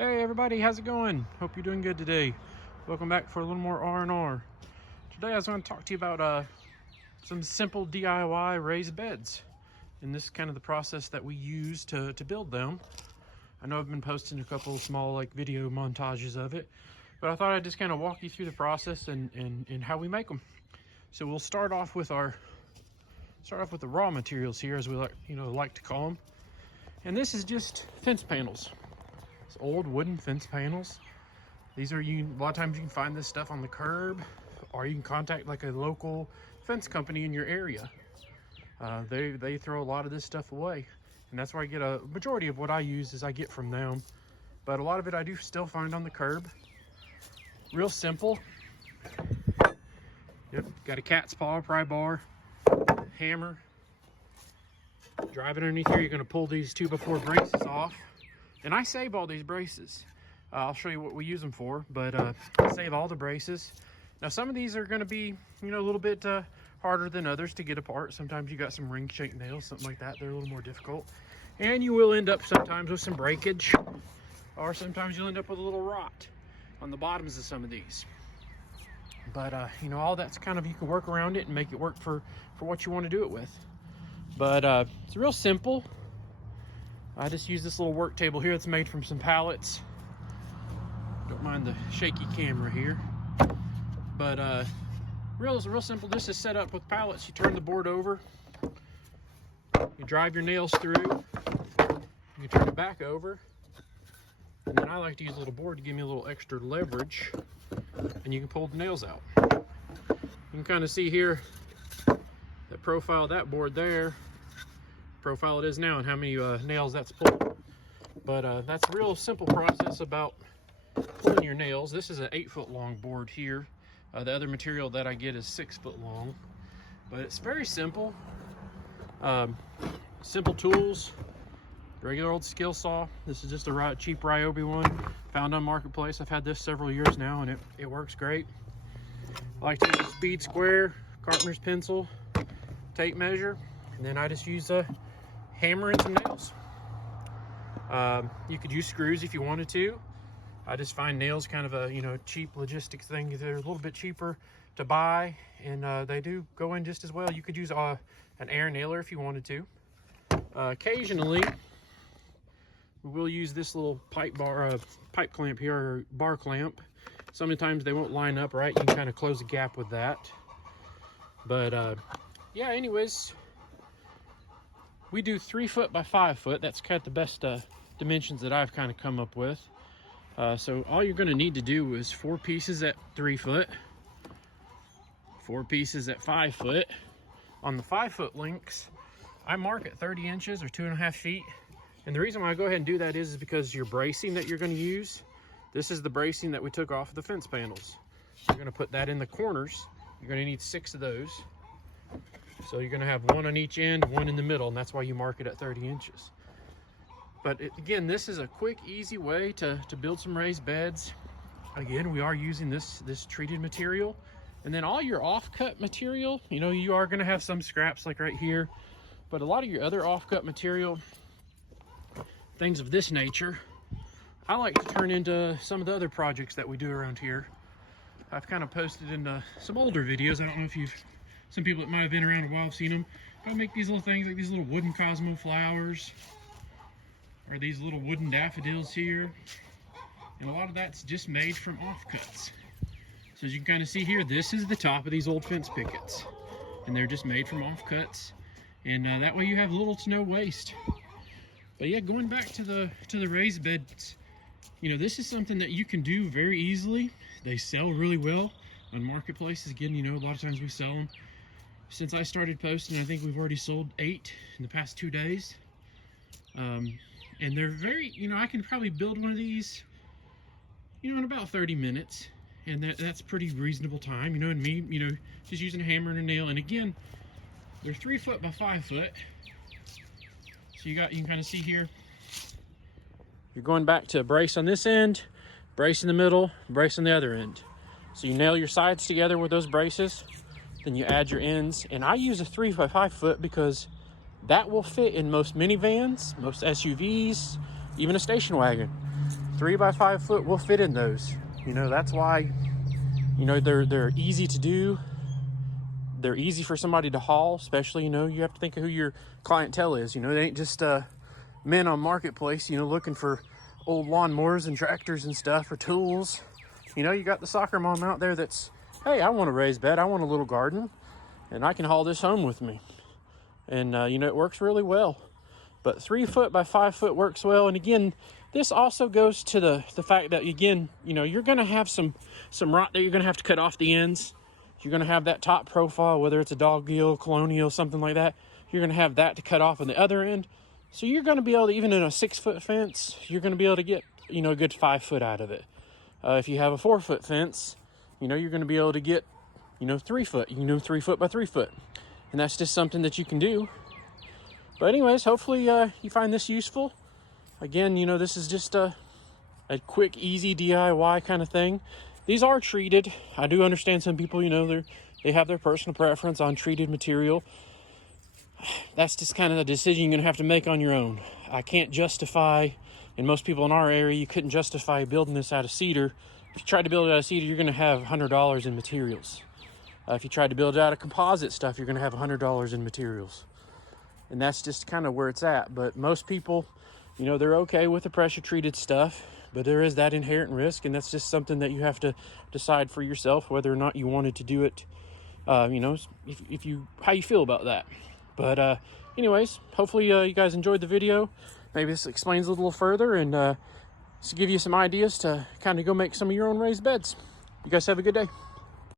Hey everybody, how's it going? Hope you're doing good today. Welcome back for a little more R&R. Today I was going to talk to you about some simple DIY raised beds. And this is kind of the process that we use to build them. I know I've been posting a couple of small video montages of it, but I thought I'd just kind of walk you through the process and how we make them. So we'll start off with the raw materials here, as we like to call them. And this is just fence panels. It's old wooden fence panels. These are, a lot of times you can find this stuff on the curb, or you can contact like a local fence company in your area. They throw a lot of this stuff away, and that's where I get a majority of what I use is I get from them. But a lot of it I do still find on the curb. Real simple. Yep, got a cat's paw pry bar, hammer. Drive it underneath here. You're going to pull these 2x4 braces off. And I save all these braces. I'll show you what we use them for, but I save all the braces. Now some of these are going to be, a little bit harder than others to get apart. Sometimes you got some ring shank nails, something like that. They're a little more difficult. And you will end up sometimes with some breakage, or sometimes you'll end up with a little rot on the bottoms of some of these. But all that's kind of, you can work around it and make it work for what you want to do it with. But it's real simple. I just use this little work table here. It's made from some pallets. Don't mind the shaky camera here. But real simple. This is set up with pallets. You turn the board over. You drive your nails through. You turn it back over. And then I like to use a little board to give me a little extra leverage. And you can pull the nails out. You can kind of see here that profile of that board there. Profile it is now and how many nails that's pulled. But that's a real simple process about pulling your nails. This is an 8-foot long board here. The other material that I get is 6-foot long, but it's very simple. Simple tools, regular old skill saw. This is just a cheap Ryobi one found on Marketplace. I've had this several years now and it works great. I like to use a speed square, carpenter's pencil, tape measure, and then I just use a hammer and some nails. You could use screws if you wanted to. I just find nails kind of a cheap logistics thing. They're a little bit cheaper to buy, and they do go in just as well. You could use an air nailer if you wanted to. Occasionally we will use this little pipe clamp here, or bar clamp. Sometimes they won't line up right. You can kind of close the gap with that. But yeah, anyways, we do 3-foot by 5-foot. That's kind of the best dimensions that I've kind of come up with. So all you're going to need to do is 4 pieces at 3-foot, 4 pieces at 5-foot. On the 5-foot links, I mark at 30 inches or 2.5 feet. And the reason why I go ahead and do that is because your bracing that you're going to use, this is the bracing that we took off of the fence panels. You're going to put that in the corners. You're going to need 6 of those. So you're going to have 1 on each end, 1 in the middle, and that's why you mark it at 30 inches. But again, this is a quick, easy way to build some raised beds. Again, we are using this treated material. And then all your off-cut material, you are going to have some scraps like right here. But a lot of your other off-cut material, things of this nature, I like to turn into some of the other projects that we do around here. I've kind of posted in some older videos. I don't know if some people that might have been around a while have seen them. I make these little things like these little wooden Cosmo flowers, or these little wooden daffodils here. And a lot of that's just made from offcuts. So as you can kind of see here, this is the top of these old fence pickets. And they're just made from offcuts. And that way you have little to no waste. But yeah, going back to the raised beds, this is something that you can do very easily. They sell really well on marketplaces. Again, a lot of times we sell them. Since I started posting, I think we've already sold 8 in the past 2 days. And they're very, I can probably build one of these, in about 30 minutes. And that's pretty reasonable time, and me, just using a hammer and a nail. And again, they're 3-foot by 5-foot. So you can kind of see here, you're going back to a brace on this end, brace in the middle, brace on the other end. So you nail your sides together with those braces, then you add your ends. And I use a 3 by 5 foot because that will fit in most minivans, most SUVs, even a station wagon. 3x5 foot will fit in those. You know, that's why, you know, they're easy to do. They're easy for somebody to haul, especially, you know, you have to think of who your clientele is. You know, they ain't just men on Marketplace, you know, looking for old lawnmowers and tractors and stuff or tools. You know, you got the soccer mom out there that's, hey, I want a raised bed, I want a little garden, and I can haul this home with me. And, you know, it works really well. But 3 foot by 5 foot works well. And again, this also goes to the fact that, again, you know, you're going to have some rock that you're going to have to cut off the ends. You're going to have that top profile, whether it's a dog-eal, colonial, something like that. You're going to have that to cut off on the other end. So you're going to be able to, even in a 6 foot fence, you're going to be able to get, you know, a good 5 foot out of it. If you have a 4 foot fence, you know, you're going to be able to get, you know, 3 foot. You can do 3 foot by 3 foot. And that's just something that you can do. But anyways, hopefully you find this useful. Again, you know, this is just a quick, easy DIY kind of thing. These are treated. I do understand some people, you know, they have their personal preference on treated material. That's just kind of a decision you're going to have to make on your own. I can't justify, and most people in our area, you couldn't justify building this out of cedar. If you try to build it out of cedar, you're going to have $100 in materials. If you tried to build it out of composite stuff, you're going to have $100 in materials. And that's just kind of where it's at. But most people, you know, they're okay with the pressure treated stuff, but there is that inherent risk, and that's just something that you have to decide for yourself whether or not you wanted to do it. You know, if you how you feel about that. But anyways, hopefully you guys enjoyed the video. Maybe this explains a little further and to give you some ideas to kind of go make some of your own raised beds. You guys have a good day.